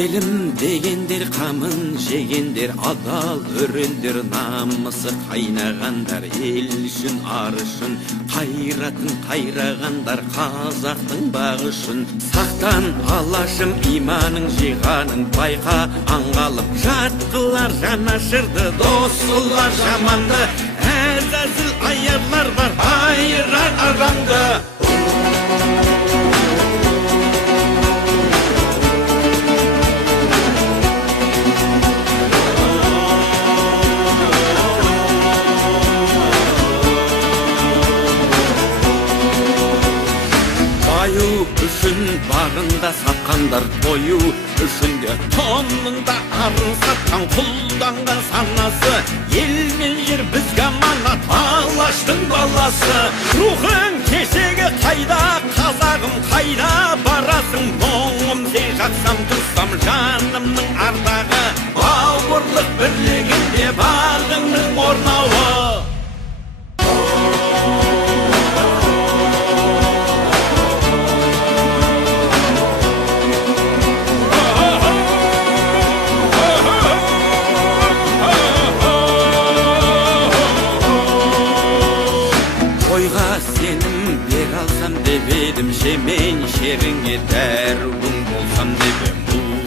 Елім дегендер қамын жегендер, адал өрендер, намысы қайнағандар, ел үшін ар үшін қайратын қайрағандар, қазақтың бағы үшін. Сақтан алашым иманың жиғанын байқа, аңғалып жатқылар жанашырды, дос қылар жаманды, әзәзіл аярлар бар, айырар арамды. Баю үшін барында сатқандар, тою үшін де тонында арын сатқан, құлданған санасы, ел мен жер бізге аманат, алаштың баласы. Рухың кешегі қайда, қазағым қайда барасың, мұңым сен жақсам тұрсам жанымның ардағы, бауырлық бірлігінде бағыңның орнауы. Тойға сенім бер алсам деп едім, жемен шеріңе дәрігің болсам деп ем.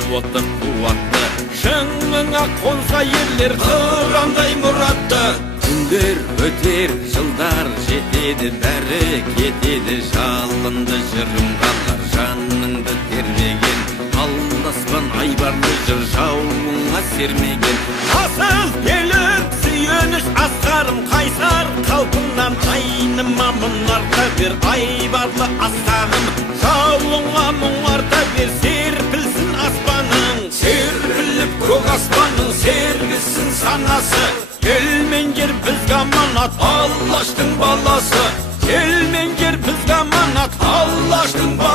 Қуатты қуатты шыңыңа қонса ерлер, қырандай мұратты. Күндер өтер, жылдар жетеді, бәрі кетеді, жалынды жырым қалар, жаныңды тербеген, алдаспан айбарлы жыр жауыңа сермеген. Асыл келіп сүйеніш асқарым, қайсар қалпыңнан айныма мұнарта бер, айбарлы асқағым жауыңа мұңарта бер, серпілсін аспаның, серпіліп көк аспаның, сергісін санасы. Ел мен жер бізге аманат, алаштың баласы. Ел мен жер бізге аманат, алаштың баласы.